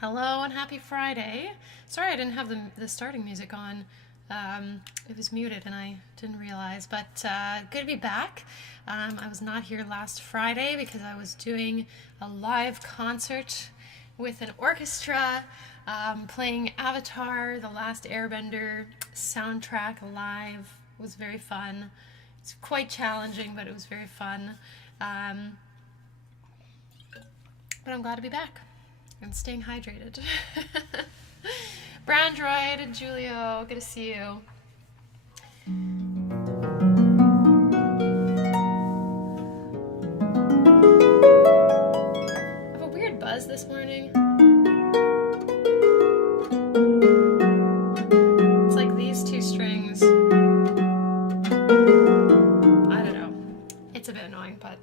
Hello and happy Friday. Sorry I didn't have the starting music on. It was muted and I didn't realize, but good to be back. I was not here last Friday because I was doing a live concert with an orchestra playing Avatar, The Last Airbender soundtrack live. It was very fun. It's quite challenging, but it was very fun. But I'm glad to be back and staying hydrated. Brandroid and Julio, good to see you. I have a weird buzz this morning. It's like these two strings. I don't know. It's a bit annoying, but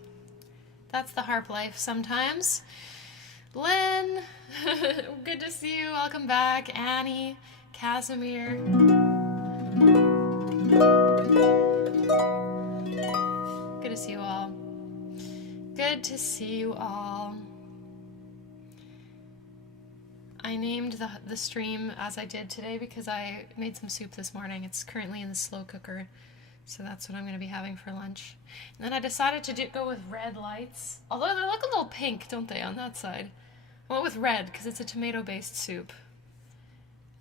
that's the harp life sometimes. Lynn, good to see you. Welcome back. Annie, Casimir. Good to see you all. Good to see you all. I named the stream as I did today because I made some soup this morning. It's currently in the slow cooker, so that's what I'm going to be having for lunch. And then I decided to go with red lights, although they look a little pink, don't they, on that side? I went with red because it's a tomato-based soup.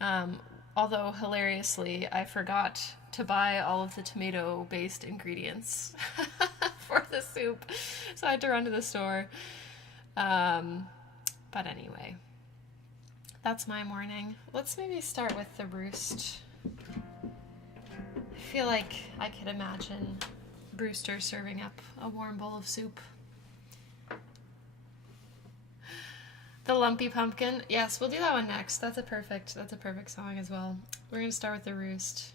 Although, hilariously, I forgot to buy all of the tomato-based ingredients for the soup, so I had to run to the store. But anyway, that's my morning. Let's maybe start with the Roost. I feel like I could imagine Brewster serving up a warm bowl of soup. The Lumpy Pumpkin. Yes, we'll do that one next. That's a perfect song as well. We're going to start with the Roost.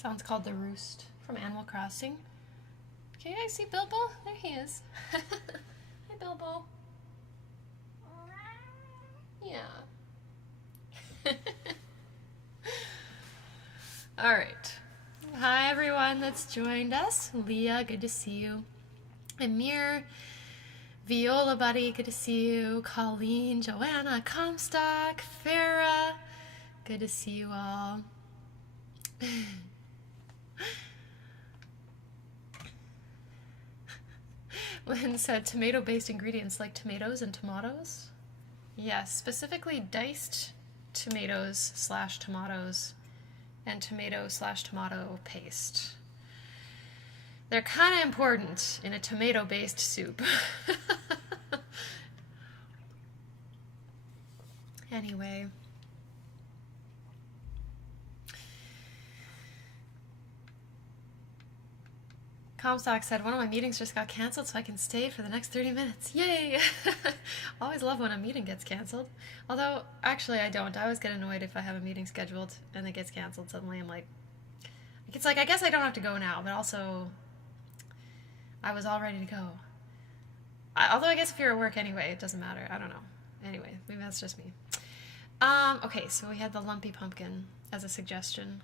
Sounds called the Roost from Animal Crossing. Okay, I see Bilbo. There he is. Hi, Bilbo. Yeah. All right. Hi, everyone that's joined us. Leah, good to see you. Amir, Viola Buddy, good to see you. Colleen, Joanna, Comstock, Farah, good to see you all. Lynn said tomato-based ingredients like tomatoes and tomatoes. Yes, specifically diced tomatoes/tomatoes and tomato/tomato paste. They're kind of important in a tomato-based soup. Anyway. Comstock said, one of my meetings just got canceled, so I can stay for the next 30 minutes. Yay! Always love when a meeting gets canceled. Although, actually, I don't. I always get annoyed if I have a meeting scheduled and it gets canceled. Suddenly I'm like, it's like, I guess I don't have to go now, but also, I was all ready to go. Although I guess if you're at work anyway, it doesn't matter. I don't know. Anyway, maybe that's just me. Okay, so we had the Lumpy Pumpkin as a suggestion.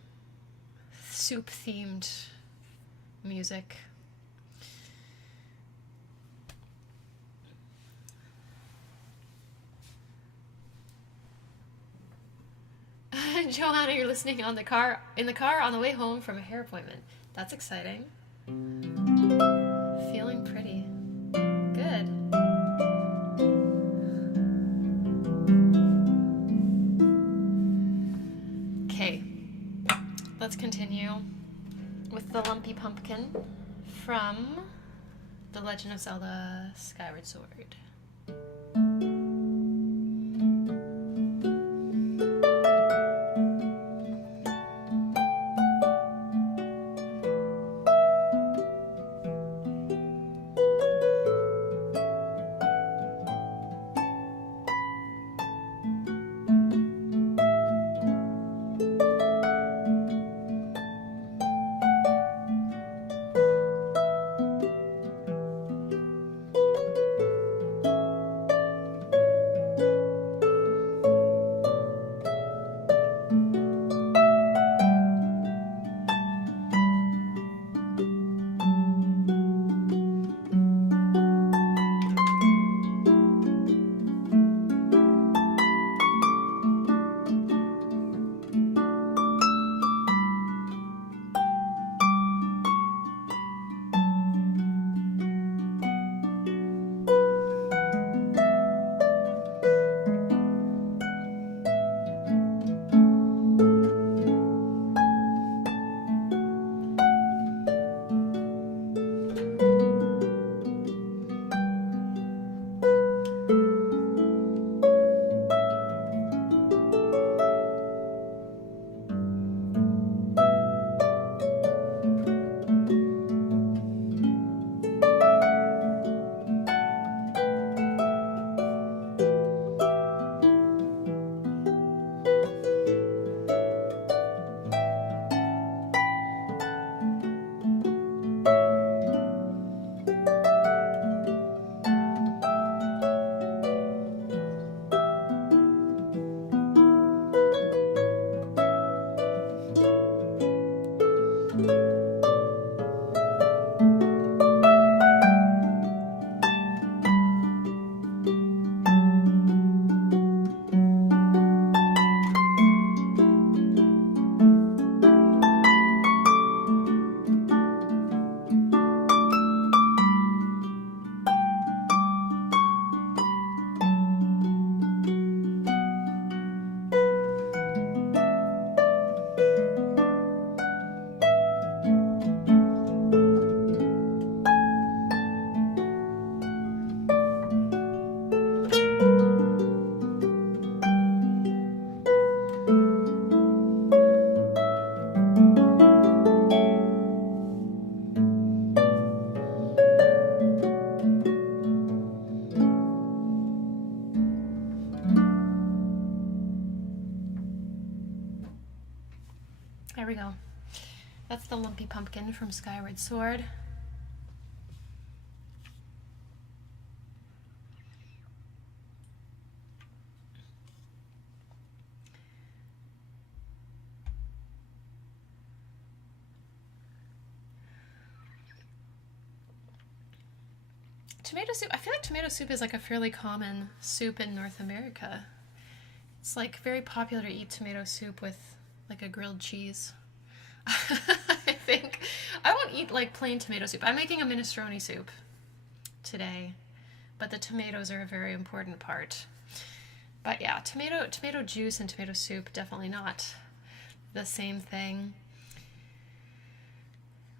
Soup-themed music. Joanna, you're listening in the car on the way home from a hair appointment. That's exciting. Feeling pretty. Good. Okay. Let's continue with the Lumpy Pumpkin from The Legend of Zelda Skyward Sword. There we go. That's the Lumpy pumpkin from Skyward Sword. Tomato soup. I feel like tomato soup is like a fairly common soup in North America. It's like very popular to eat tomato soup with like a grilled cheese. I think. I won't eat like plain tomato soup. I'm making a minestrone soup today, but the tomatoes are a very important part. But yeah, tomato juice and tomato soup, definitely not the same thing.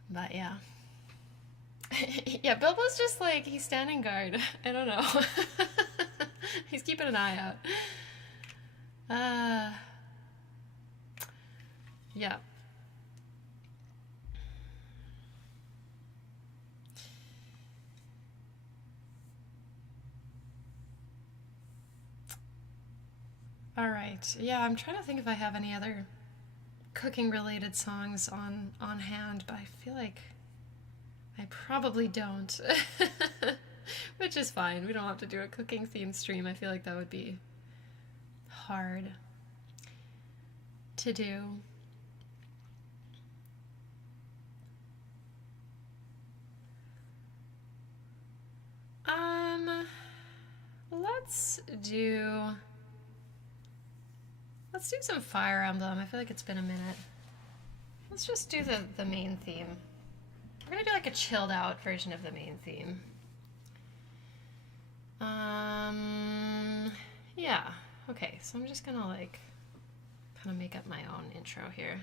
But yeah. Yeah, Bilbo's just like, he's standing guard. I don't know. He's keeping an eye out. Yeah. All right. Yeah, I'm trying to think if I have any other cooking related songs on hand, but I feel like I probably don't. Which is fine. We don't have to do a cooking themed stream. I feel like that would be hard to do. Let's do some Fire Emblem. I feel like it's been a minute. Let's just do the main theme. We're gonna do like a chilled out version of the main theme. Yeah. Okay, so I'm just gonna like kind of make up my own intro here.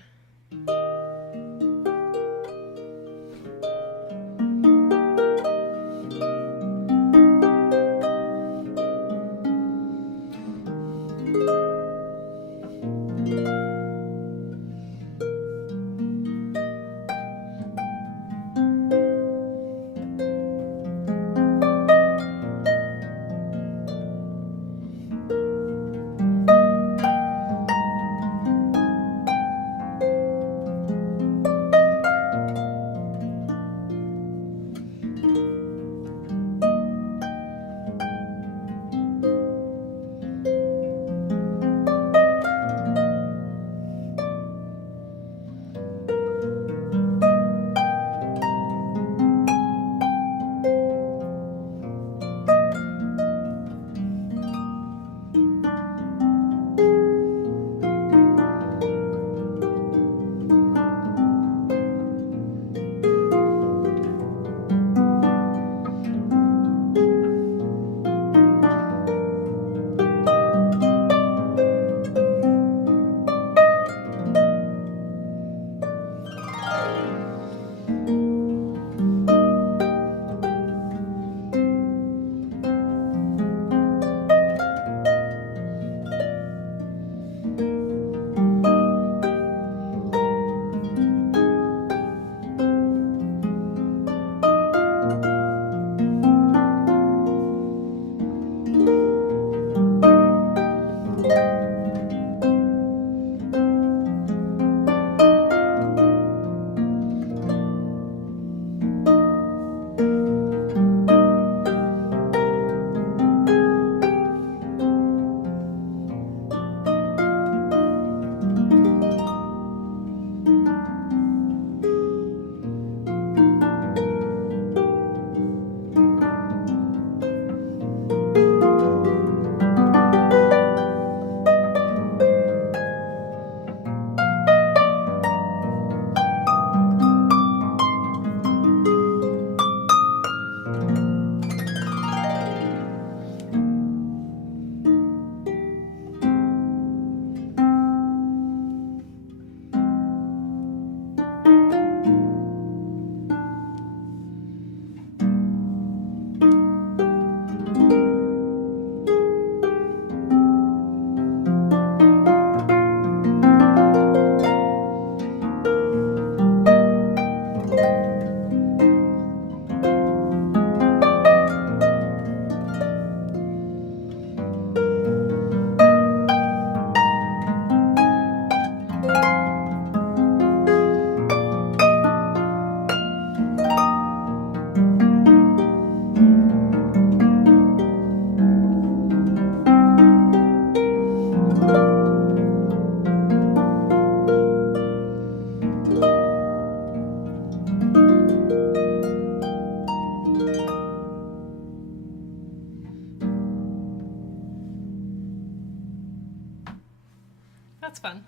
That's fun.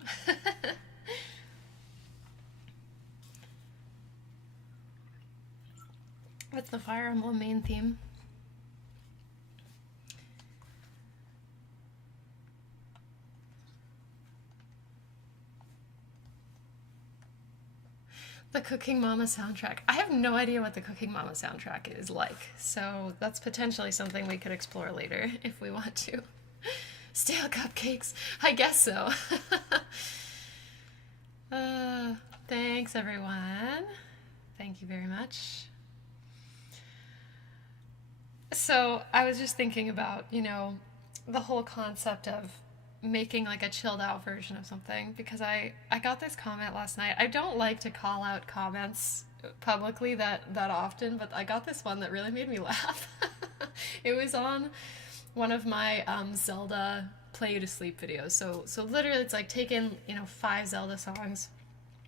What's the Fire Emblem main theme? The Cooking Mama soundtrack. I have no idea what the Cooking Mama soundtrack is like, so that's potentially something we could explore later if we want to. Stale cupcakes. I guess so. Thanks, everyone. Thank you very much. So I was just thinking about, the whole concept of making like a chilled out version of something because I got this comment last night. I don't like to call out comments publicly that often, but I got this one that really made me laugh. It was on one of my Zelda play you to sleep videos. So literally it's like taking, 5 Zelda songs,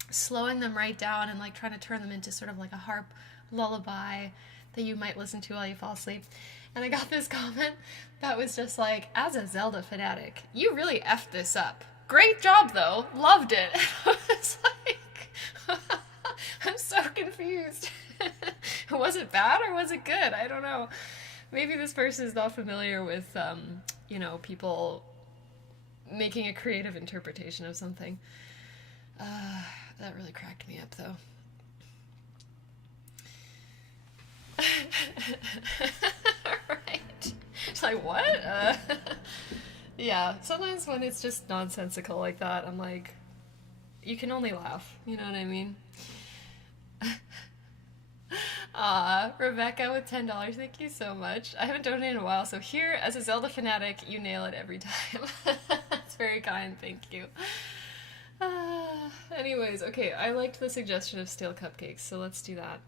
slowing them right down and like trying to turn them into sort of like a harp lullaby that you might listen to while you fall asleep. And I got this comment that was just like, as a Zelda fanatic, you really effed this up. Great job though, loved it. I was like, I'm so confused. Was it bad or was it good? I don't know. Maybe this person is not familiar with, people making a creative interpretation of something. That really cracked me up though. Right. It's like, what? Yeah, sometimes when it's just nonsensical like that, I'm like, you can only laugh. You know what I mean? Rebecca with $10. Thank you so much. I haven't donated in a while, so here, as a Zelda fanatic, you nail it every time. That's very kind. Thank you. Anyways, okay, I liked the suggestion of stale cupcakes, so let's do that.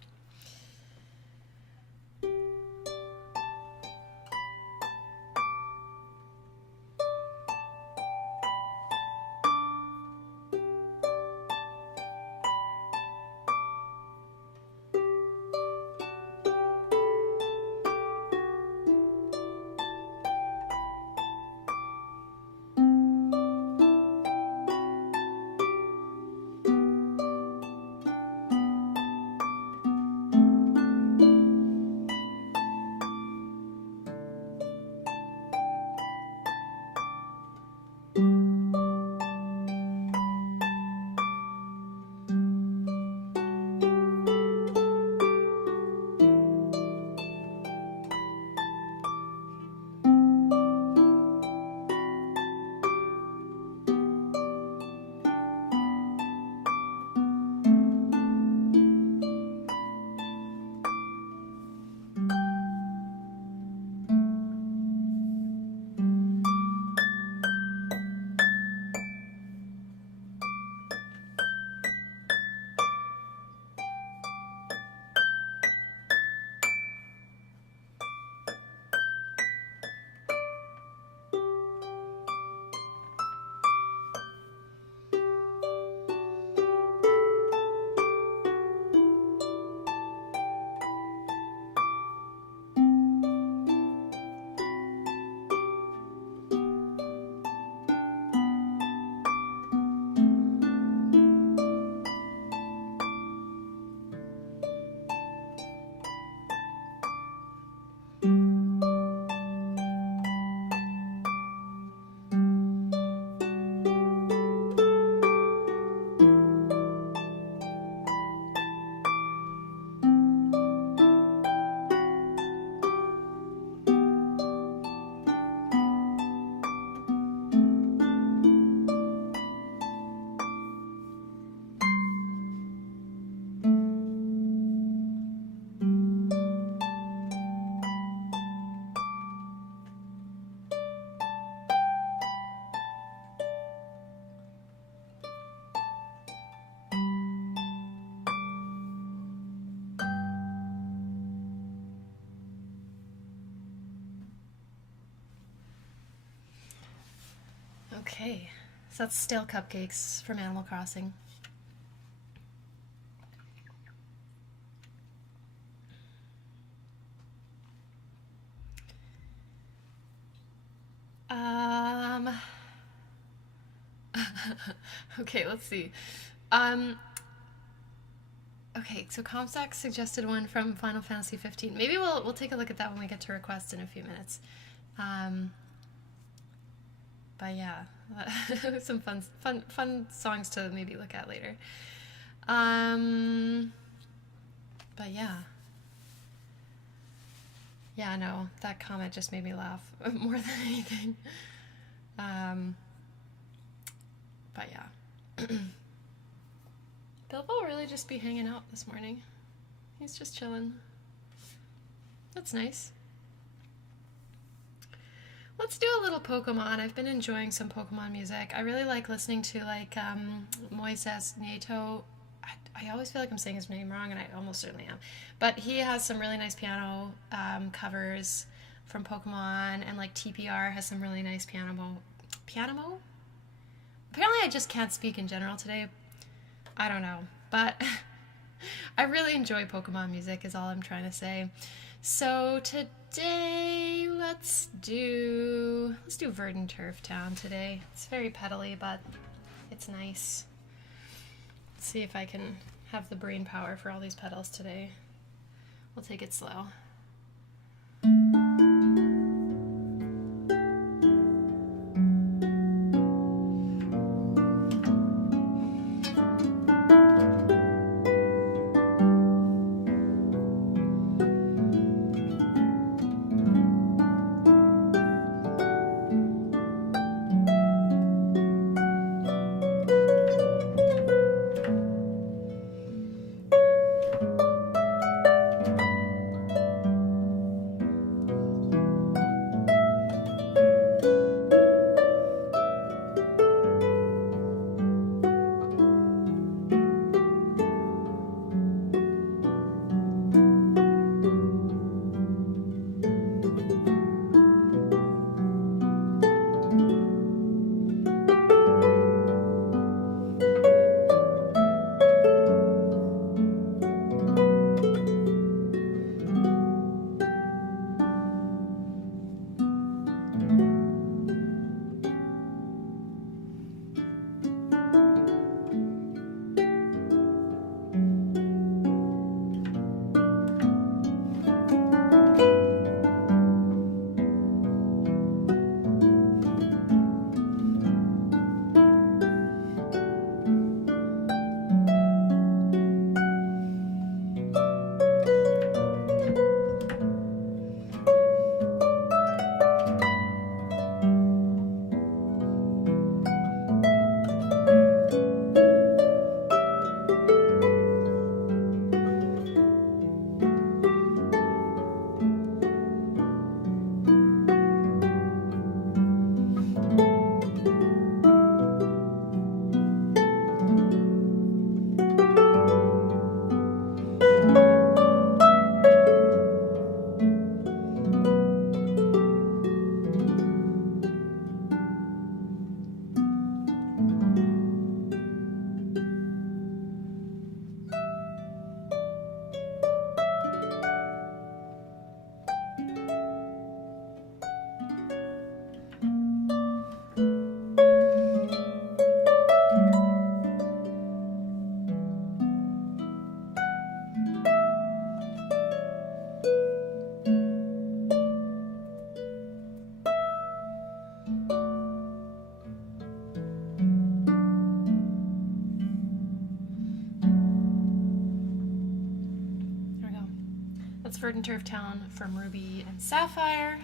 Okay, so that's stale cupcakes from Animal Crossing. Okay, let's see. Um, okay, so Comstock suggested one from Final Fantasy 15. Maybe we'll take a look at that when we get to requests in a few minutes. Um, but yeah, some fun songs to maybe look at later. Um, but yeah, no, that comment just made me laugh more than anything. Um, but yeah. Bilbo will really just be hanging out this morning. He's just chilling. That's nice. Let's do a little Pokemon. I've been enjoying some Pokemon music. I really like listening to like Moises Nato. I always feel like I'm saying his name wrong, and I almost certainly am. But he has some really nice piano covers from Pokemon, and like TPR has some really nice piano. Apparently I just can't speak in general today. I don't know, but I really enjoy Pokemon music is all I'm trying to say. So today let's do Verdant Turf Town today. It's very pedally, but it's nice. Let's see if I can have the brain power for all these pedals today. We'll take it slow. Verdant Turf Town from Ruby and Sapphire.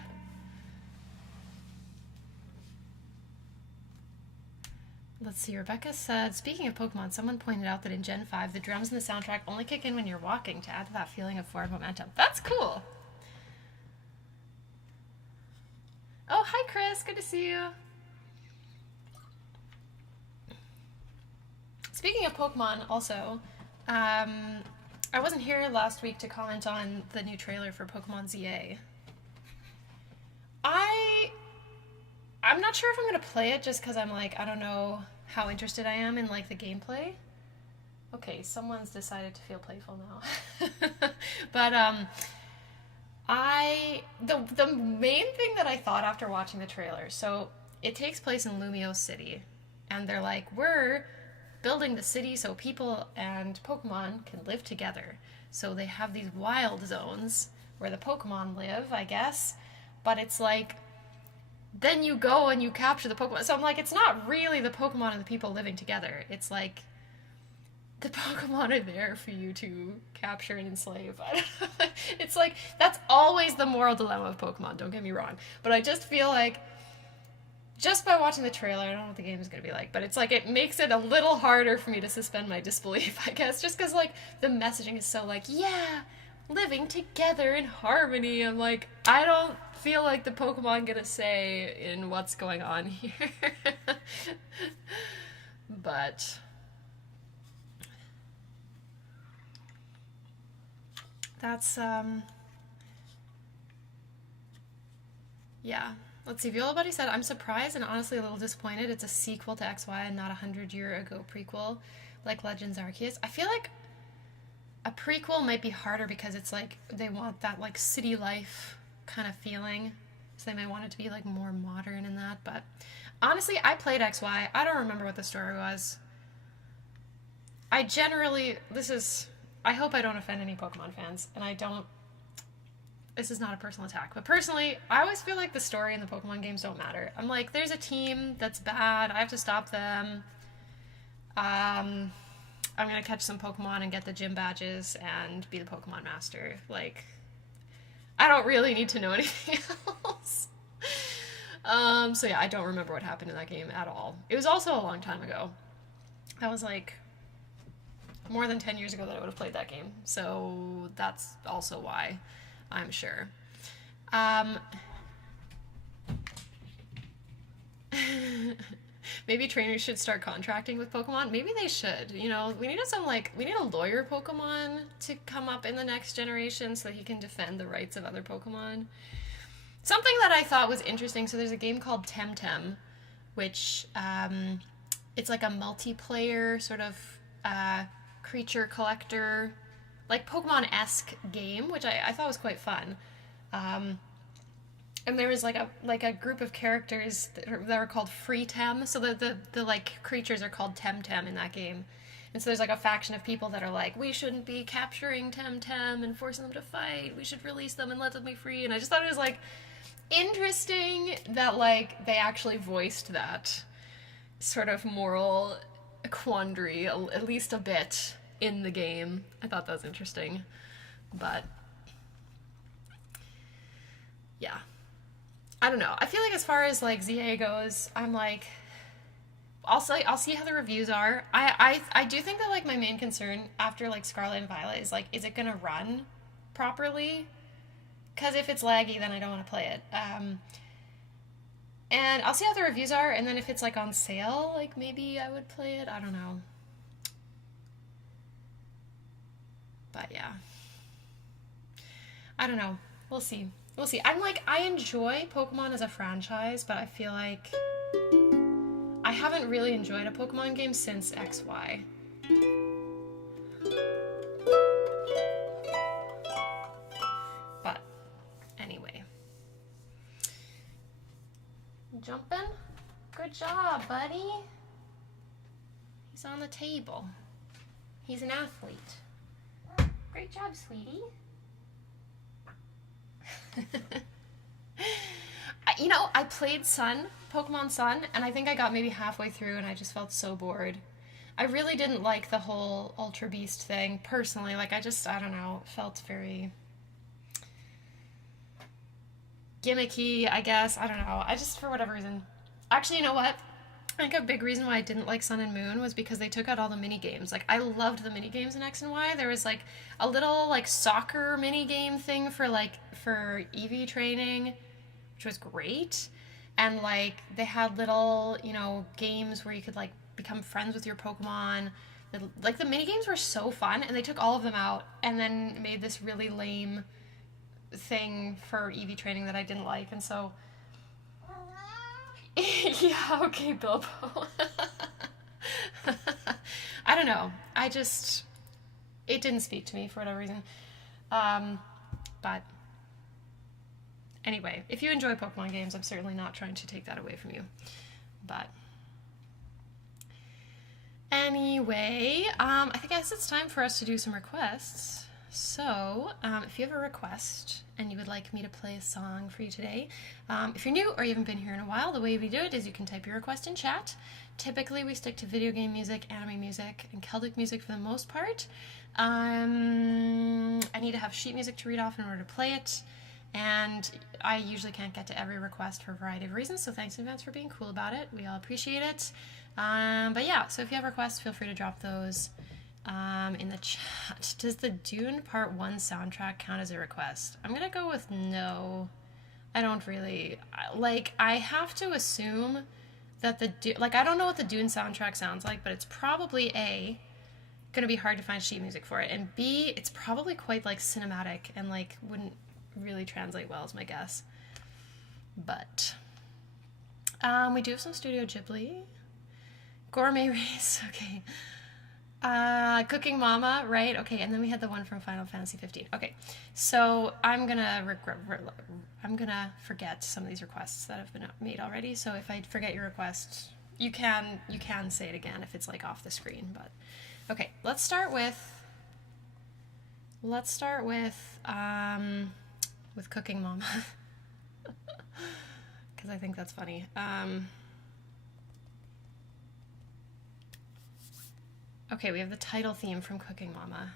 Let's see, Rebecca said, speaking of Pokemon, someone pointed out that in Gen 5, the drums in the soundtrack only kick in when you're walking to add to that feeling of forward momentum. That's cool! Oh, hi Chris, good to see you. Speaking of Pokemon, also, I wasn't here last week to comment on the new trailer for Pokemon ZA. I'm not sure if I'm going to play it just because I'm like, I don't know how interested I am in like the gameplay. Okay, someone's decided to feel playful now. But the main thing that I thought after watching the trailer, so it takes place in Lumio City, And they're like, we're building the city so people and Pokemon can live together. So they have these wild zones where the Pokemon live, I guess. But it's like, then you go and you capture the Pokemon. So I'm like, it's not really the Pokemon and the people living together. It's like, the Pokemon are there for you to capture and enslave. It's like, that's always the moral dilemma of Pokemon, don't get me wrong. But I just feel like, just by watching the trailer, I don't know what the game is going to be like, but it's like, it makes it a little harder for me to suspend my disbelief, I guess, just because, like, the messaging is so, like, yeah, living together in harmony. I'm like, I don't feel like the Pokemon get a say in what's going on here. But that's, yeah. Let's see, Viola Buddy said, I'm surprised and honestly a little disappointed it's a sequel to XY and not a 100-year-ago prequel like Legends Arceus. I feel like a prequel might be harder because it's like they want that like city life kind of feeling. So they might want it to be like more modern in that. But honestly, I played XY. I don't remember what the story was. I hope I don't offend any Pokemon fans, and I don't. This is not a personal attack, but personally, I always feel like the story in the Pokemon games don't matter. I'm like, there's a team that's bad, I have to stop them. I'm gonna catch some Pokemon and get the gym badges and be the Pokemon master. Like, I don't really need to know anything else. So yeah, I don't remember what happened in that game at all. It was also a long time ago. That was like more than 10 years ago that I would have played that game. So that's also why, I'm sure. Maybe trainers should start contracting with Pokemon. Maybe they should. You know, we need a lawyer Pokemon to come up in the next generation so that he can defend the rights of other Pokemon. Something that I thought was interesting, so there's a game called Temtem, which, it's like a multiplayer sort of, creature collector, like Pokemon-esque game, which I thought was quite fun. And there was like a group of characters that were called Freetem, so the like creatures are called Temtem in that game. And so there's like a faction of people that are like, we shouldn't be capturing Temtem and forcing them to fight. We should release them and let them be free. And I just thought it was like interesting that like they actually voiced that sort of moral quandary at least a bit in the game. I thought that was interesting. But yeah, I don't know. I feel like as far as like ZA goes, I'm like, I'll see how the reviews are. I do think that like my main concern after like Scarlet and Violet is like, is it gonna run properly? Because if it's laggy, then I don't want to play it. And I'll see how the reviews are, and then if it's like on sale, like maybe I would play it. I don't know. But yeah, I don't know. We'll see. We'll see. I enjoy Pokemon as a franchise, but I feel like I haven't really enjoyed a Pokemon game since XY. But anyway. Jumping? Good job, buddy. He's on the table. He's an athlete. Great job, sweetie. You know, I played Pokemon Sun, and I think I got maybe halfway through and I just felt so bored. I really didn't like the whole Ultra Beast thing, personally. Like, I don't know, it felt very gimmicky, I guess. I don't know. I just, for whatever reason. Actually, you know what? I think a big reason why I didn't like Sun and Moon was because they took out all the mini games. Like, I loved the mini games in X and Y. There was like a little like soccer mini game thing for EV training, which was great. And like they had little, you know, games where you could like become friends with your Pokemon. Like the mini games were so fun, and they took all of them out and then made this really lame thing for EV training that I didn't like. And so yeah, okay, Bilbo. I don't know. It didn't speak to me for whatever reason. But anyway, if you enjoy Pokemon games, I'm certainly not trying to take that away from you. But Anyway, I guess it's time for us to do some requests. So, if you have a request and you would like me to play a song for you today, if you're new or you haven't been here in a while, the way we do it is you can type your request in chat. Typically, we stick to video game music, anime music, and Celtic music for the most part. I need to have sheet music to read off in order to play it, and I usually can't get to every request for a variety of reasons, so thanks in advance for being cool about it. We all appreciate it. But yeah, so if you have requests, feel free to drop those in the chat. Does the Dune Part 1 soundtrack count as a request? I'm gonna go with no. I don't really, like, I have to assume that I don't know what the Dune soundtrack sounds like, but it's probably A, gonna be hard to find sheet music for it, and B, it's probably quite, like, cinematic and, like, wouldn't really translate well is my guess. But we do have some Studio Ghibli. Gourmet Race, okay. Cooking Mama, right? Okay, and then we had the one from Final Fantasy 15. Okay, so I'm gonna forget some of these requests that have been made already. So if I forget your request, you can say it again if it's like off the screen. But okay, let's start with Cooking Mama because I think that's funny. Okay, we have the title theme from Cooking Mama.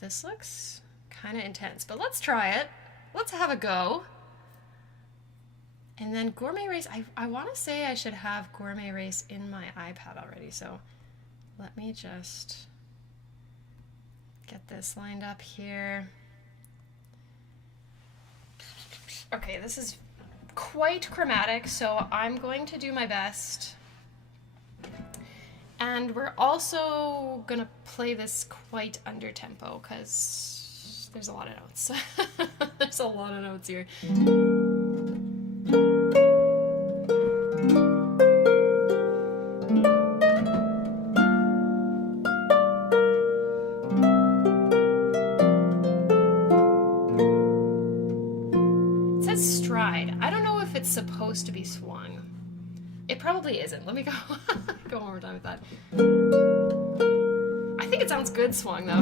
This looks kind of intense, but let's try it. Let's have a go. And then Gourmet Race, I want to say I should have Gourmet Race in my iPad already, so let me just get this lined up here. Okay, this is quite chromatic, so I'm going to do my best. And we're also gonna play this quite under tempo because there's a lot of notes. There's a lot of notes here. It says stride. I don't know if it's supposed to be swung. It probably isn't. Let me go go one more time with that. I think it sounds good swung though.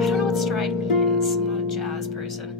I don't know what stride means. I'm not a jazz person.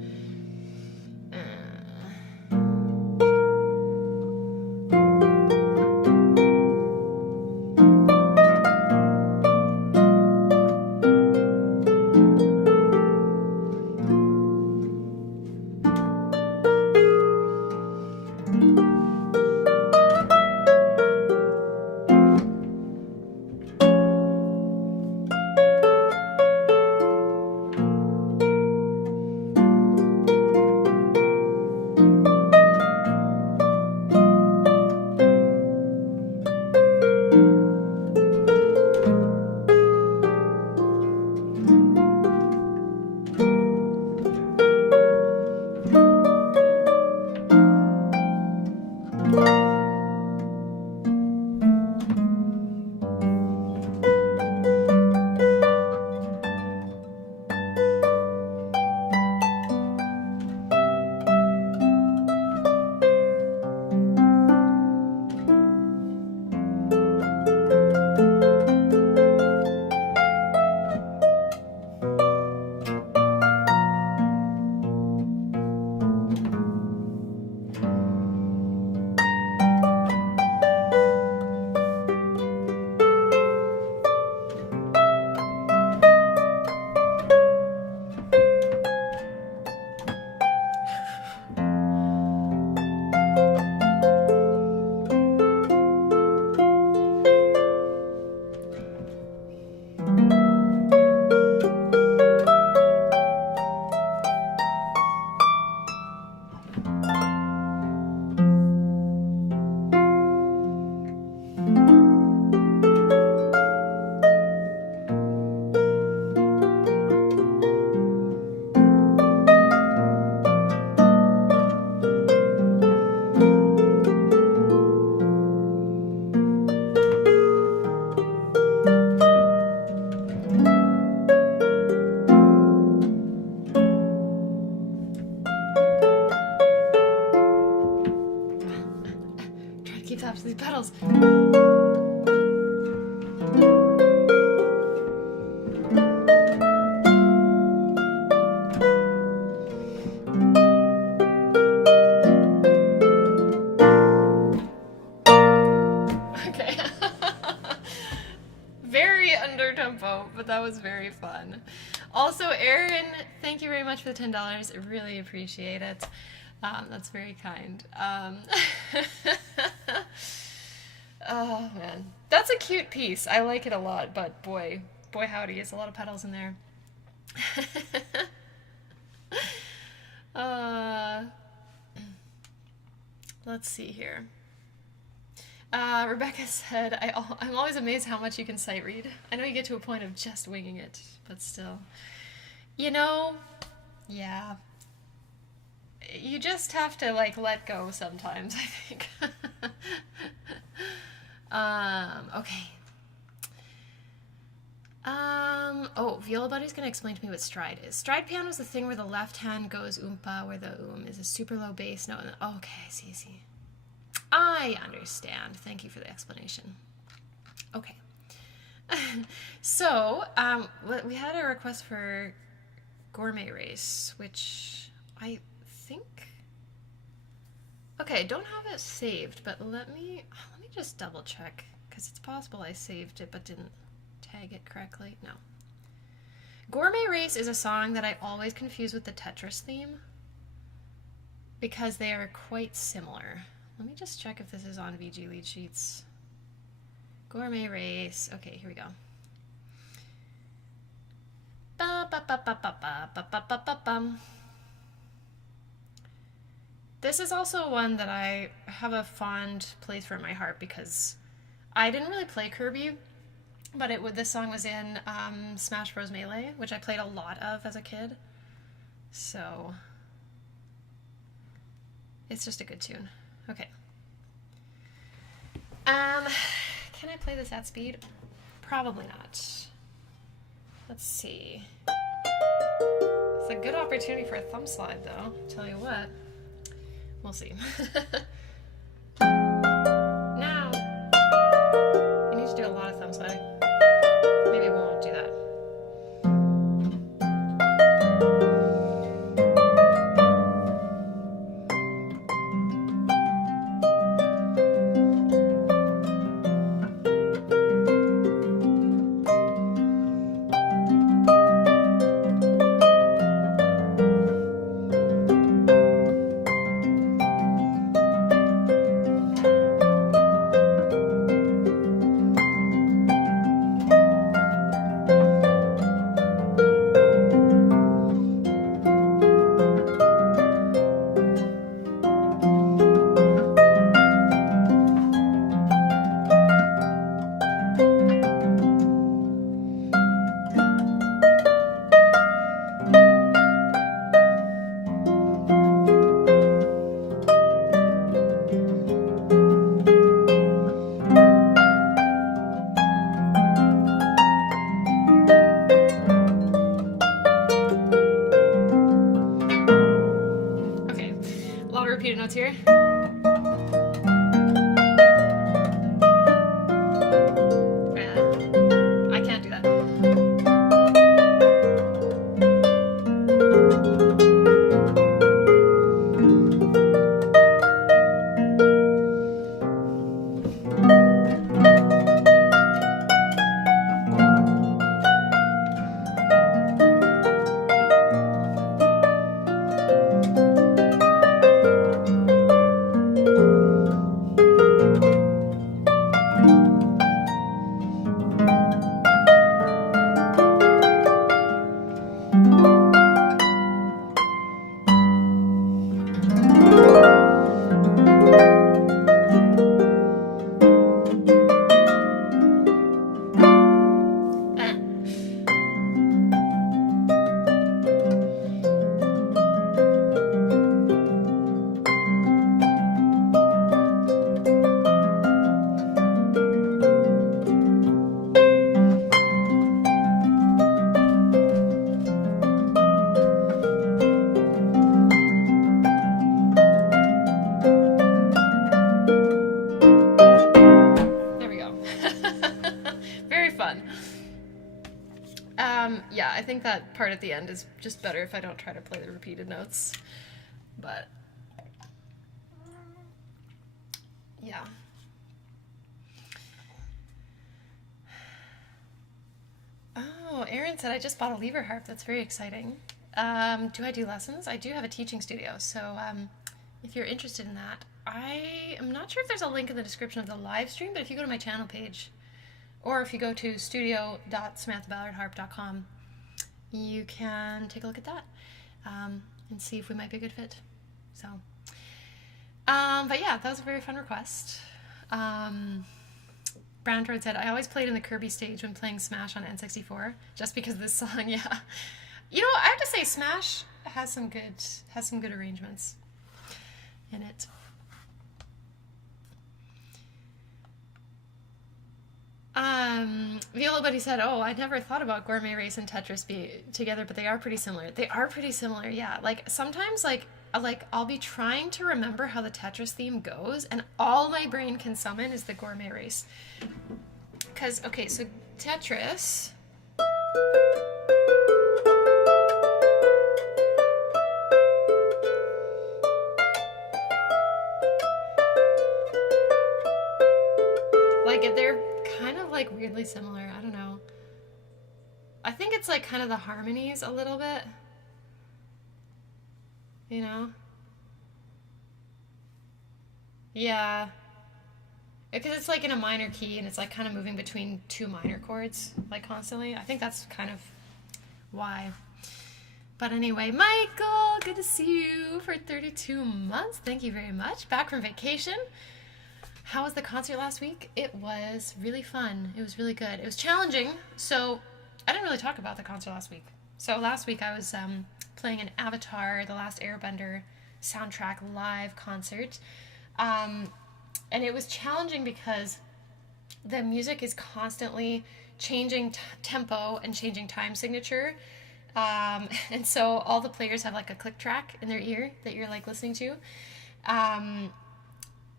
pedals. Okay. Very under tempo, but that was very fun. Also, Erin, thank you very much for the $10. I really appreciate it. That's very kind. Oh man, that's a cute piece. I like it a lot, but boy howdy, it's a lot of pedals in there. Let's see here. Rebecca said, I'm always amazed how much you can sight read. I know you get to a point of just winging it, but still. You know, yeah. You just have to, like, let go sometimes, I think. Okay. Oh, Viola Buddy's gonna explain to me what stride is. Stride piano is the thing where the left hand goes oompa, where the is a super low bass note. Okay, I see. I understand. Thank you for the explanation. Okay. So, we had a request for Gourmet Race, which I think... Okay, I don't have it saved, but let me just double check, because it's possible I saved it but didn't tag it correctly. No. Gourmet Race is a song that I always confuse with the Tetris theme, because they are quite similar. Let me just check if this is on VG lead sheets. Gourmet Race. Okay, here we go. This is also one that I have a fond place for in my heart because I didn't really play Kirby, but this song was in Smash Bros. Melee, which I played a lot of as a kid. So it's just a good tune. Okay. Can I play this at speed? Probably not. Let's see. It's a good opportunity for a thumb slide, though. Tell you what. We'll see. Now, you need to do a lot of thumb sliding. Maybe we won't do that. Repeated notes here. I can't do that. think that part at the end is just better if I don't try to play the repeated notes. But yeah. Oh, Erin said I just bought a lever harp. That's very exciting. Do I do lessons? I do have a teaching studio, so if you're interested in that, I am not sure if there's a link in the description of the live stream, but if you go to my channel page, or if you go to studio.samanthaballardharp.com, you can take a look at that and see if we might be a good fit. So, but yeah, that was a very fun request. Brown Toad said, I always played in the Kirby stage when playing Smash on N64, just because of this song, yeah. You know, I have to say, Smash has some good arrangements in it. Viola Buddy said, oh, I never thought about Gourmet Race and Tetris be together, but they are pretty similar. They are pretty similar, yeah. Like, sometimes, like I'll be trying to remember how the Tetris theme goes, and all my brain can summon is the Gourmet Race. Because, okay, so Tetris... Like, they're kind of, like, weirdly similar. I don't know. I think it's, like, kind of the harmonies a little bit. You know? Yeah. Because it's, like, in a minor key, and it's, like, kind of moving between two minor chords, like, constantly. I think that's kind of why. But anyway, Michael, good to see you for 32 months. Thank you very much. Back from vacation. How was the concert last week? It was really fun. It was really good. It was challenging. So I didn't really talk about the concert last week. So last week I was playing an Avatar, The Last Airbender soundtrack live concert. And it was challenging because the music is constantly changing tempo and changing time signature. And so all the players have like a click track in their ear that you're like listening to.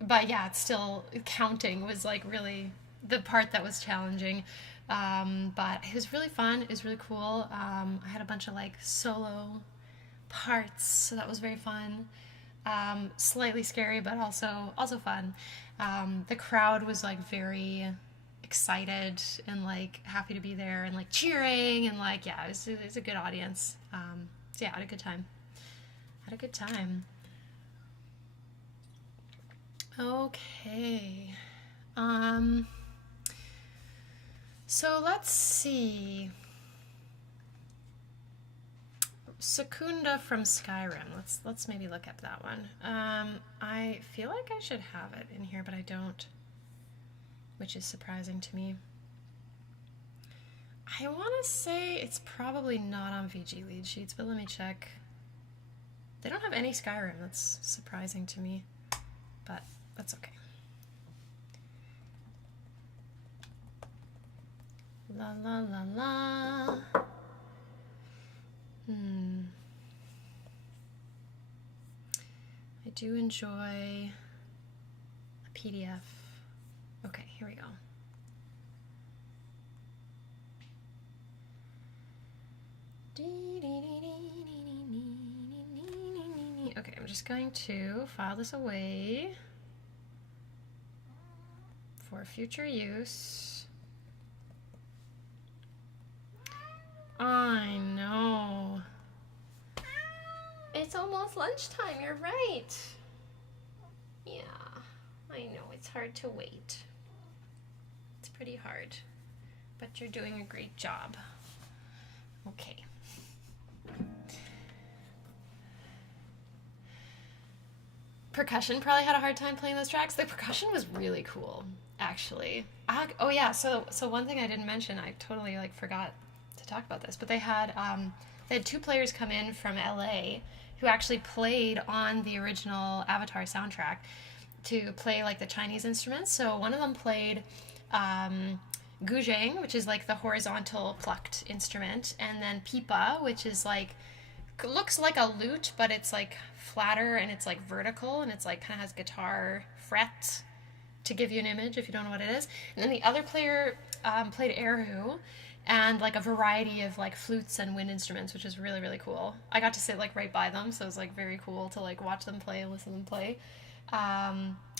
But yeah, it's still counting was like really the part that was challenging. But it was really fun. It was really cool. I had a bunch of like solo parts, so that was very fun. Slightly scary, but also fun. The crowd was like very excited and like happy to be there and like cheering and like, yeah, it was a good audience. So yeah, I had a good time. Okay. So let's see. Secunda from Skyrim. Let's maybe look up that one. I feel like I should have it in here, but I don't, which is surprising to me. I want to say it's probably not on VG lead sheets, but let me check. They don't have any Skyrim. That's surprising to me, but that's okay. La la la la. I do enjoy a PDF. Okay, here we go. Okay, I'm just going to file this away for future use. I know. It's almost lunchtime, you're right. Yeah, I know, it's hard to wait. It's pretty hard, but you're doing a great job. Okay. Percussion probably had a hard time playing those tracks. The percussion was really cool, actually. Oh yeah, so one thing I didn't mention, I totally like forgot to talk about this, but they had two players come in from LA who actually played on the original Avatar soundtrack to play like the Chinese instruments. So one of them played guzheng, which is like the horizontal plucked instrument, and then pipa, which is like looks like a lute, but it's like flatter and it's like vertical and it's like kind of has guitar frets to give you an image if you don't know what it is. And then the other player played erhu, and like a variety of like flutes and wind instruments, which is really, really cool. I got to sit like right by them, so it was like very cool to like watch them play and listen to them play.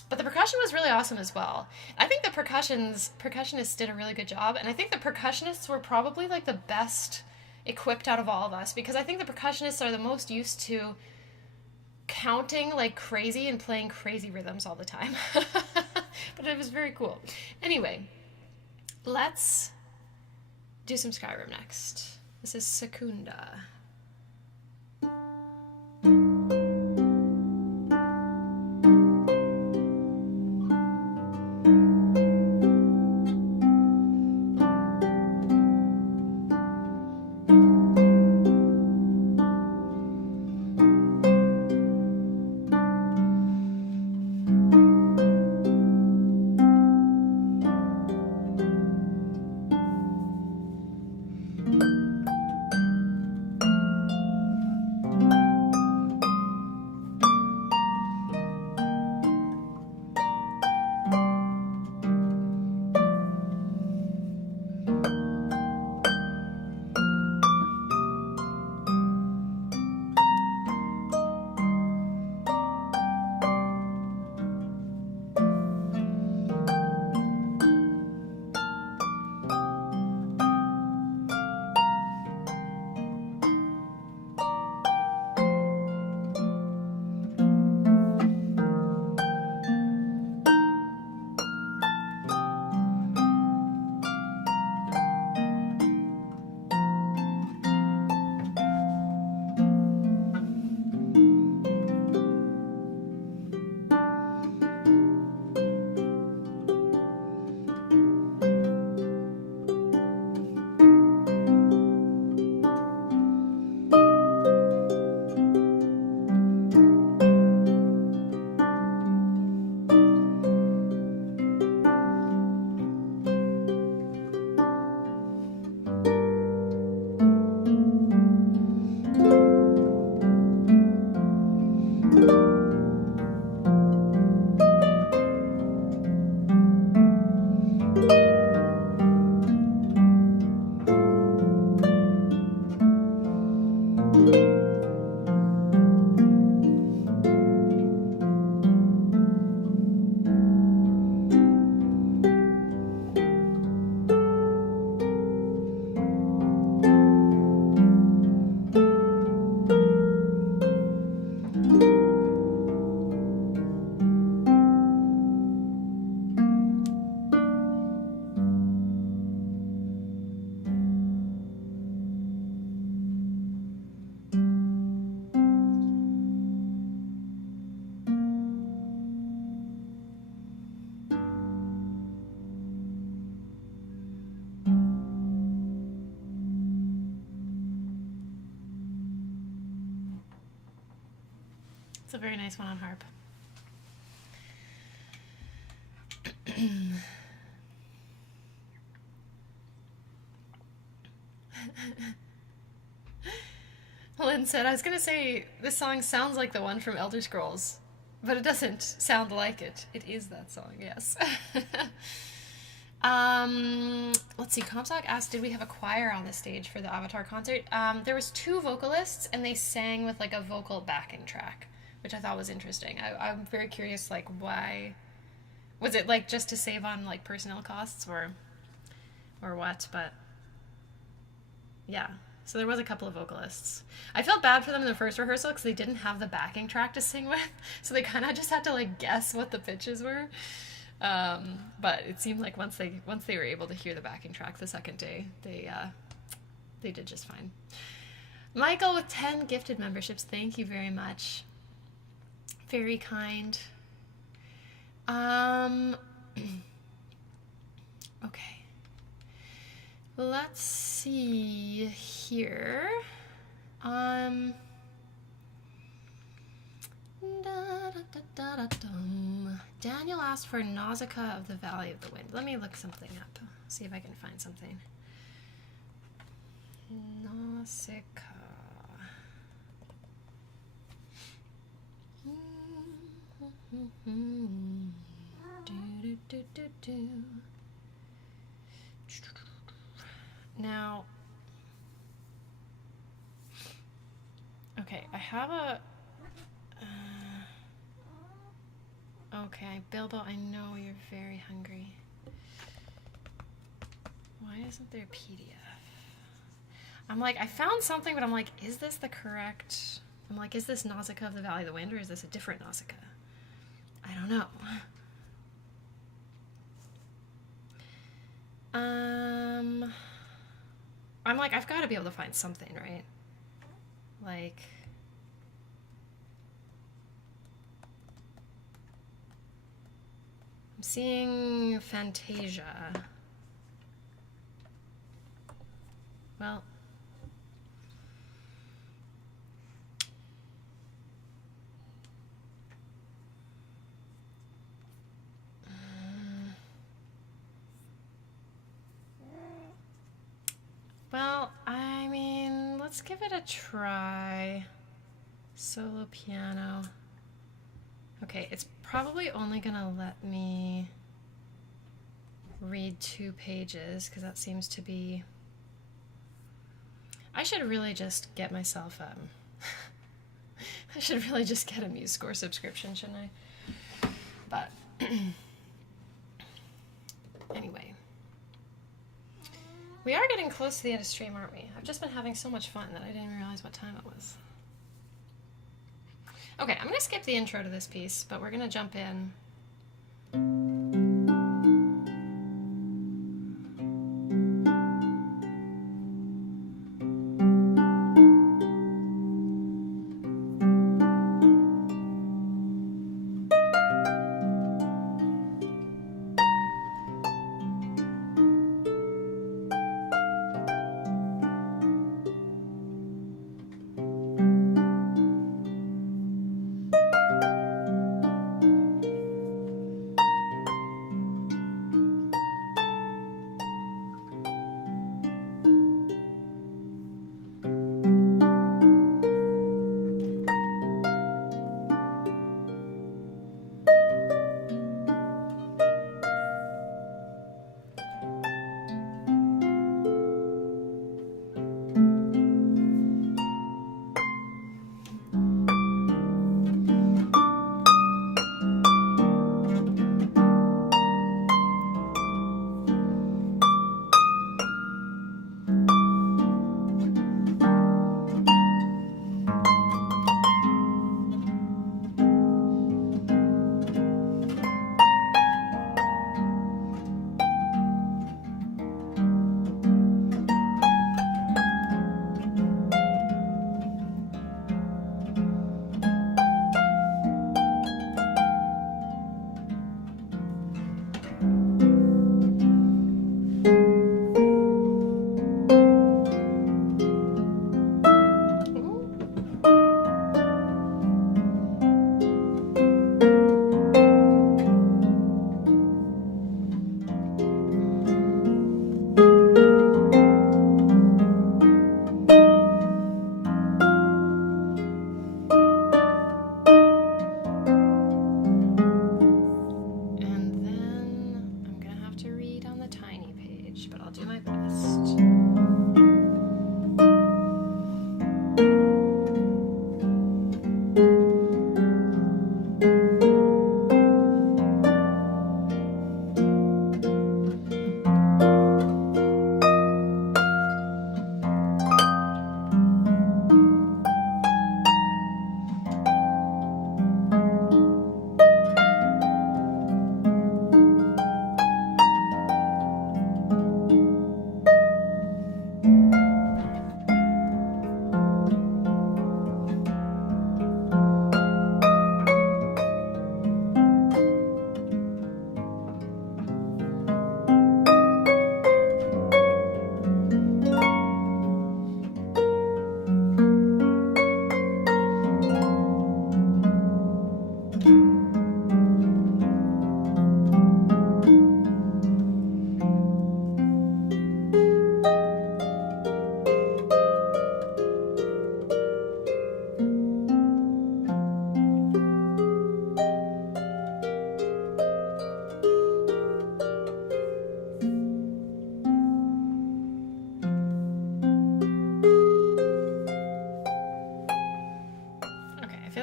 But the percussion was really awesome as well. I think the percussionists did a really good job, and I think the percussionists were probably like the best equipped out of all of us, because I think the percussionists are the most used to counting like crazy and playing crazy rhythms all the time. But it was very cool. Anyway, let's do some Skyrim next. This is Secunda. It's a very nice one on harp. Lynn said, I was going to say, this song sounds like the one from Elder Scrolls, but it doesn't sound like it. It is that song, yes. Let's see, Comstock asked, did we have a choir on the stage for the Avatar concert? There was 2 vocalists, and they sang with like a vocal backing track, which I thought was interesting. I'm very curious, like, why... Was it like just to save on like personnel costs or what? But yeah, so there was a couple of vocalists. I felt bad for them in the first rehearsal because they didn't have the backing track to sing with, so they kind of just had to like guess what the pitches were. But it seemed like once they were able to hear the backing track the second day, they did just fine. Michael with 10 gifted memberships, thank you very much. Very kind. Okay. Let's see here. Daniel asked for Nausicaa of the Valley of the Wind. Let me look something up. See if I can find something. Nausicaa. Now, okay, I have a... okay, Bilbo, I know you're very hungry. Why isn't there a PDF? I'm like, I found something, but I'm like, is this the correct... I'm like, is this Nausicaa of the Valley of the Wind, or is this a different Nausicaa? I don't know. I'm like, I've got to be able to find something, right? Like... I'm seeing Fantasia. Well... Well, I mean, let's give it a try. Solo piano. Okay, it's probably only gonna let me read 2 pages, because that seems to be... I should really just get myself, I should really just get a MuseScore subscription, shouldn't I? But, anyway. We are getting close to the end of stream, aren't we? I've just been having so much fun that I didn't even realize what time it was. Okay, I'm going to skip the intro to this piece, but we're going to jump in.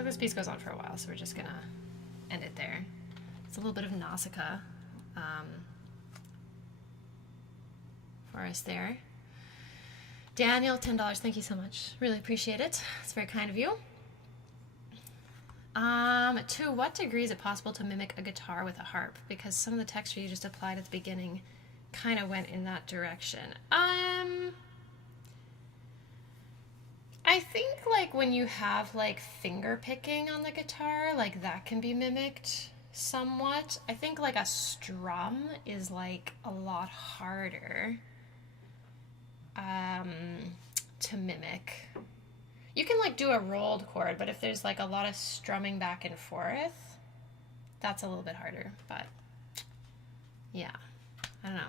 feel like this piece goes on for a while, so we're just gonna end it there. It's a little bit of Nausicaa for us there. Daniel, $10. Thank you so much. Really appreciate it. It's very kind of you. To what degree is it possible to mimic a guitar with a harp? Because some of the texture you just applied at the beginning kind of went in that direction. I think like when you have like finger picking on the guitar, like that can be mimicked somewhat. I think like a strum is like a lot harder to mimic. You can like do a rolled chord, but if there's like a lot of strumming back and forth, that's a little bit harder, but yeah, I don't know.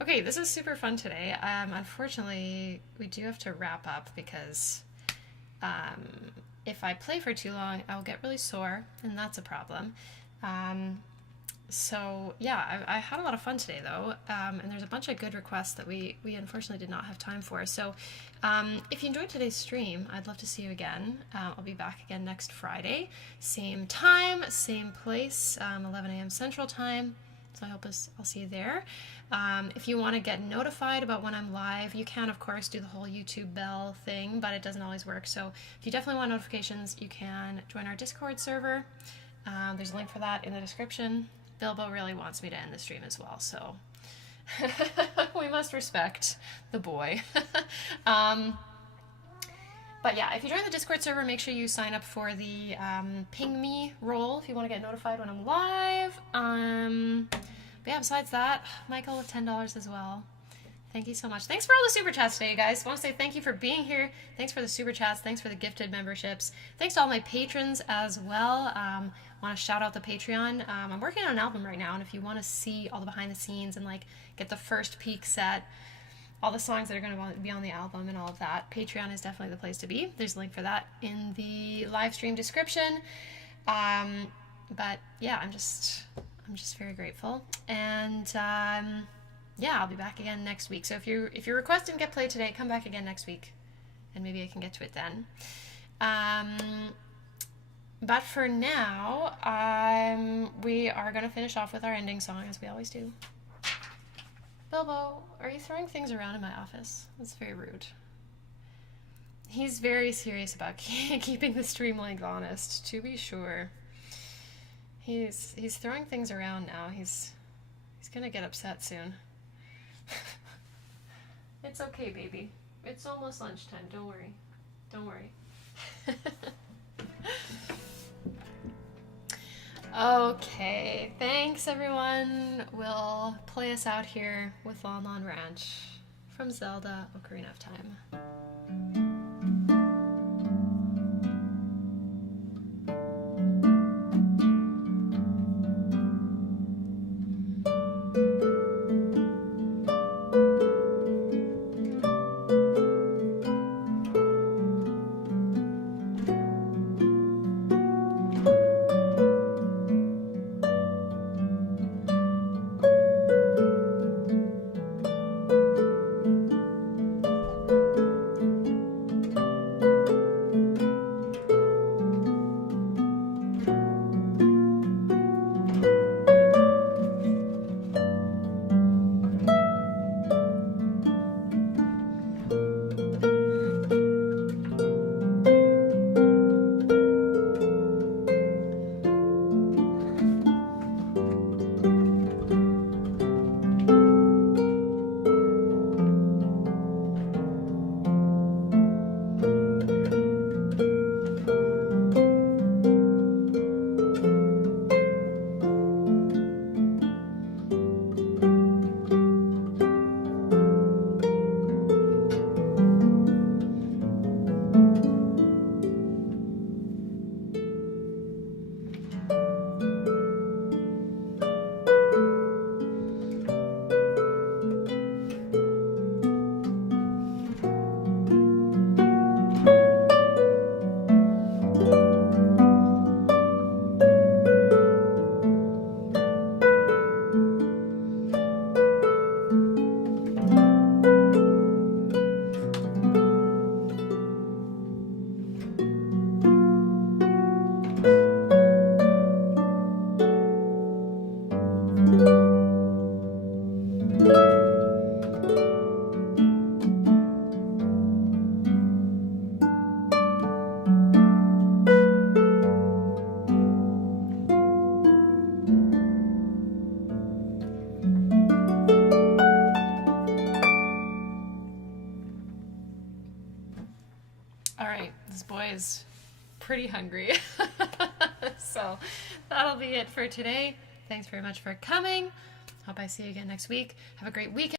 Okay, this is super fun today. Unfortunately, we do have to wrap up because if I play for too long, I'll get really sore, and that's a problem. So yeah, I had a lot of fun today though, and there's a bunch of good requests that we unfortunately did not have time for. So if you enjoyed today's stream, I'd love to see you again. I'll be back again next Friday, same time, same place, 11 a.m. Central Time. So I hope I'll see you there. If you want to get notified about when I'm live, you can of course do the whole YouTube bell thing, but it doesn't always work. So if you definitely want notifications, you can join our Discord server. There's a link for that in the description. Bilbo really wants me to end the stream as well, so we must respect the boy. But yeah, if you join the Discord server, make sure you sign up for the ping me role if you want to get notified when I'm live. But yeah, besides that, Michael with $10 as well. Thank you so much. Thanks for all the super chats today, guys. I want to say thank you for being here. Thanks for the super chats. Thanks for the gifted memberships. Thanks to all my patrons as well. I want to shout out the Patreon. I'm working on an album right now, and if you want to see all the behind the scenes and like get the first peek set, all the songs that are going to be on the album and all of that, Patreon is definitely the place to be. There's a link for that in the live stream description. But yeah, I'm just very grateful, and yeah, I'll be back again next week. So if your request didn't get played today, come back again next week, and maybe I can get to it then. But for now, we are going to finish off with our ending song, as we always do. Bilbo, are you throwing things around in my office? That's very rude. He's very serious about keeping the stream length honest, to be sure. He's throwing things around now. He's gonna get upset soon. It's okay, baby. It's almost lunchtime. Don't worry. Don't worry. Okay, thanks everyone. We'll play us out here with Lon Lon Ranch from Zelda Ocarina of Time. otherwise pretty hungry. So that'll be it for today. Thanks very much for coming. Hope I see you again next week. Have a great weekend.